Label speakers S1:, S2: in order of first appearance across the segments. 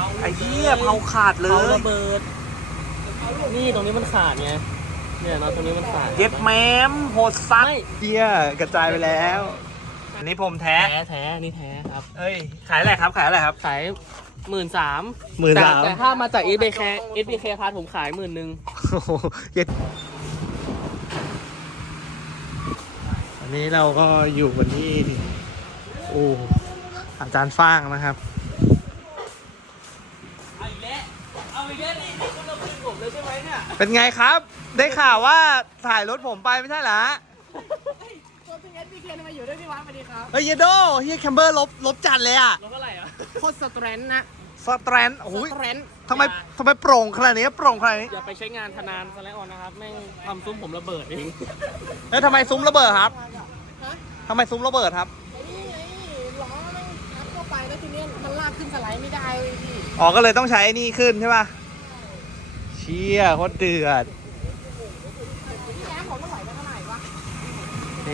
S1: ไอ้เหี้ยเผาขาดเลย
S2: ระเบิดนี่ตรงนี้มันขาดไงเนี่ยตรงนี้มันขาด
S1: เย็ดแม้มโหดซัด
S2: ไม่
S1: เหี้ยกระจายไปแล้วอันนี้ผมแท้
S2: แท้นี่แท้ครับ
S1: เอ้ยขายอะไรครับขายอะไรครับ
S2: ขาย13,000
S1: 13,000
S2: แต่ถ้ามาจาก SBK พาร์ทผมขาย 11,000
S1: โอ้โหเย็ดอันนี้เราก็อยู่กันที่โอ้อาจารย์ฟ้างนะครับ
S2: เอาอีกแล้วนี่คุณเราเป็นผมเลยใช่ไหมเนี่ย
S1: เป็นไงครับ ได้ข่าวว่าถ่ายรถผมไปไม่ใช่เหรอ
S3: ตัวจริง SBK มาอยู่ด้วยพี่วัดสวัสดีครับ
S1: เฮ้ยเยโดเฮียแคมเบอร์ลบจัดเลยอะ
S2: รถเท่าไหร่อ่ะ
S3: โคตรสแตรนนะ
S1: สแตรนโอ้ย
S3: สแตรน
S1: ทำไมโปร่งขนาดนี้โปร่งขนาดนี้
S2: อย่าไปใช้งานธนานสไลด์ออนนะครับแม่งทำซุ้มผมระเบิดเอง
S1: เฮ้ยทำไมซุ้มระเบิดครับ
S3: ฮะ
S1: ทำไมซุ้มระเบิดครับ
S3: ไอ้นี่ไงล้อมันทับเข้าไปแล้วทีเนี้ยมันลากขึ้นสไลด์ไม่ได้เลยพี่
S1: อ๋อก็เลยต้องใช้ไอ้นี่ขึ้นใช่ป่ะเชี่ยโคตรเดือด
S3: พี่แย้มผมต้องไหวไปเท่าไหร่วะ
S1: นี่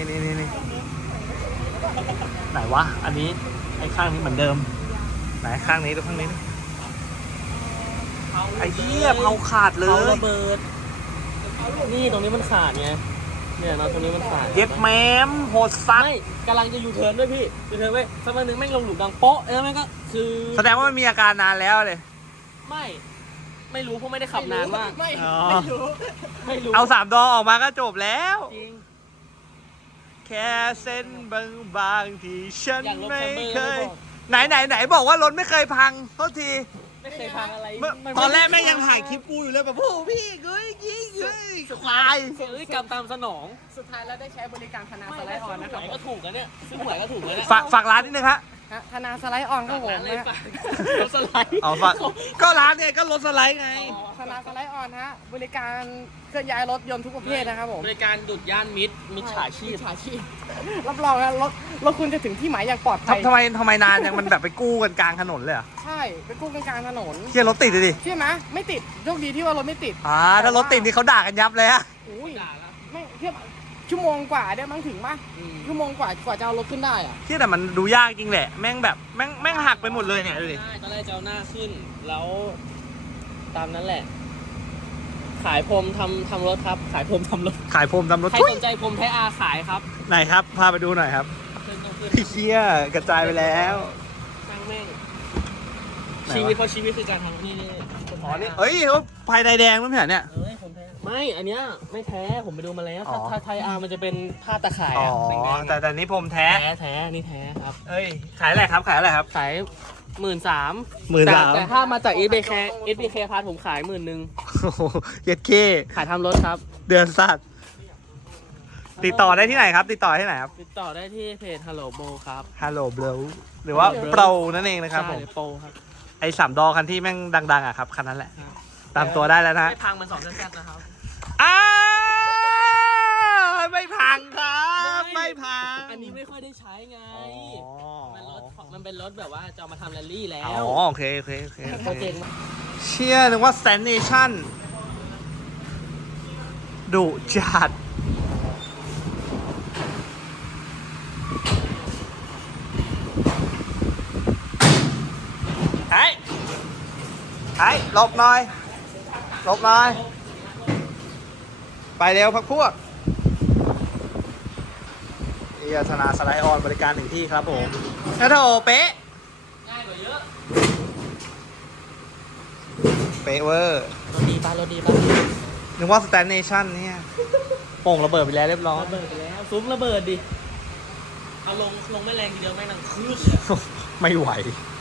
S1: ไหนวะอันนี้ไอ้ข้างนี้เหมือนเดิมไหนข้างนี้ดูข้างนี้ดิไอ้เหี้ยเผาขาดเล
S2: เผาย ระเบิดนี่ตรงนี้มันขาดไงเนี่ยตรงนี้มันขาด
S1: เย็ดแม้มโหดซัด
S2: ไม่กำลังจะยูเทิร์นด้วยพี่ยูเทิร์นไว้สักวันหนึ่งแม่งลงหลุมดังโป๊ะแล้วแม่งก็คือ
S1: แสดงว่ามันมีอาการนานแล้วเลย
S2: ไม่รู้เพราะไม่ได้ขับนานมาก
S3: ไม่
S1: อ๋อ
S3: ไม่รู้
S2: ไม่รู้
S1: เอา3 ดอออกมาก็จบแล้ว
S2: จริง
S1: แค่เส้นบางๆที่ฉัน
S2: อยากลบ
S1: ไม่
S2: แชมเบอร์
S1: เคย
S2: ไม่บอก
S1: ไหนบอกว่ารถไม่เคยพังโทษที
S2: ไม่เคยพังอะไร
S1: ตอนแรกแม่งยังถ่ายคลิปกูอยู่เลยแบบโอ้พี่เฮ้ยควาย
S2: เฮ้ยกรรมตามสนอง
S3: สุดท้ายแล้วได้ใช้บริการธนาสไลด์ออนนะครับ
S2: ไหนก็ถูกกันเนี่ยซื้อหวยก็ถูกเลยเนี่ย
S1: ฝากร้านนิดนึงฮะ
S3: ฮะธนาสไลด์ออนครับผม
S2: เลย
S3: นะ
S2: ฝากรถสไลด์
S1: อ๋อฝากก็ร้านเนี่ยก็รถสไลด์ไง
S3: ธนาสไลด์ออนฮะบริการเคลื่อนย้ายรถยนต์ทุกประเภทนะครับผม
S2: บริการดุดย่านมิดฉาชีพ
S3: มิจฉาชีพรับรองนะรถคุณจะถึงที่หมายอย่างปลอดภัย
S1: ทำไมนานยังมันแบบไปกู้กันกลางถนนเลยเหรอ่ะ
S3: ใช่ไปกู้กลางถนน
S1: เฮียรถติดเลยดิ
S3: ใช่ไหมไม่ติดโชคดีที่ว่ารถไม่ติด
S1: ถ้ารถติดนี่เขาด่ากันยับเลยอะ
S3: อุ้ย
S2: ด่าแล้ว
S3: ไม่เทียบชั่วโมงกว่าได้มั้งถึงมั้ยชั่วโมงกว่าจะเอารถขึ้นได้อะ
S1: เฮียแต่มันดูยากจริงแหละแม่งแบบแม่งหักไปหมดเลยเนี่ยดูดิ
S2: ใช่ตอนแรกจะเอาหน้าขึ้น แล้วตามนั้นแหละ ขายพรมทำรถครับ ขายพรมทำรถ
S1: ขายพรมทำรถ
S2: ใคร
S1: ทุย
S2: สนใจพรมไทยอาขายครับ
S1: ไหนครับพาไปดูหน่อยครับ
S2: เชิญตรงขึ้น
S1: เฮียกระจายไปแล้ว
S2: ช่างแม่ง
S1: ไหนวะ
S2: ชีวิตเพราะชีวิตคือการทำนี่พรมไทยอา
S1: เฮ้ยเขาภายในแดงมั้งเนี่ย
S2: เอ้ยผมแท้ไม่ อันเนี้ยไม่แท้ ผมไปดูมาแล้ว
S1: อ๋อ
S2: ถ้าไทยอาร์มันจะเป็นผ้าตะข่าย
S1: อ๋อ
S2: อะแดงๆ
S1: แต่นี่ผมแท้
S2: แท้นี่แท้ครับ
S1: เอ้ยขายอะไรครับขายอะไรครับ
S2: ขาย 13,000
S1: 13,000
S2: แต่ถ้ามาจาก SBK พาร์ทผมขาย 11,000
S1: โอ้โหเย็ดเค
S2: ขายทำรถครับ
S1: เดือนสัตว์ติดต่อได้ที่ไหนครับ ติดต่อที่ไหนครับ
S2: ติดต่อได้ที่เพจ Hello Bo ครับ
S1: Hello Bro หรือว่า Pro นั่นเองนะครับผม
S2: ใช่โปรครับ
S1: ไอ้3 ดอคันที่แม่งดังๆอ่ะครับคันนั้นแหละ ตามตัวได้แล้วนะ
S2: ไม่พังมัน2เดือนกันนะครับ
S1: อ้าวไม่พังครับไม่พัง
S2: อันนี้ไม่ค่อยได้ใช้ไง
S1: อ๋อ
S2: มันเป็นรถแบบว่าจะเอามาทำแรลลี่แล้
S1: อ๋
S2: ว
S1: อโอเคโอเค
S2: โปรเจกต์
S1: เชื่อนึกว่า Stand Nation ดุจัดไอ้หลบหน่อยหลบหน่อยไปเร็วพักพวกเอียธนาสไลด์ออนบริการถึงที่ครับผมนะโถเป๊ะ
S2: ง่ายกว่าเยอะ
S1: เป๊ะเวอร์
S2: รถดีป่ะรถดีป่ะ
S1: นึกว่า Stand Nation เนี่ยโป่งระเบิดไปแล้วเรียบร้อย
S2: ระเบิดไปแล้วซุ้มระเบิดดิ เอาลงไม่แรงทีเดียวไม่งดังคืดเลย
S1: ไม่ไหว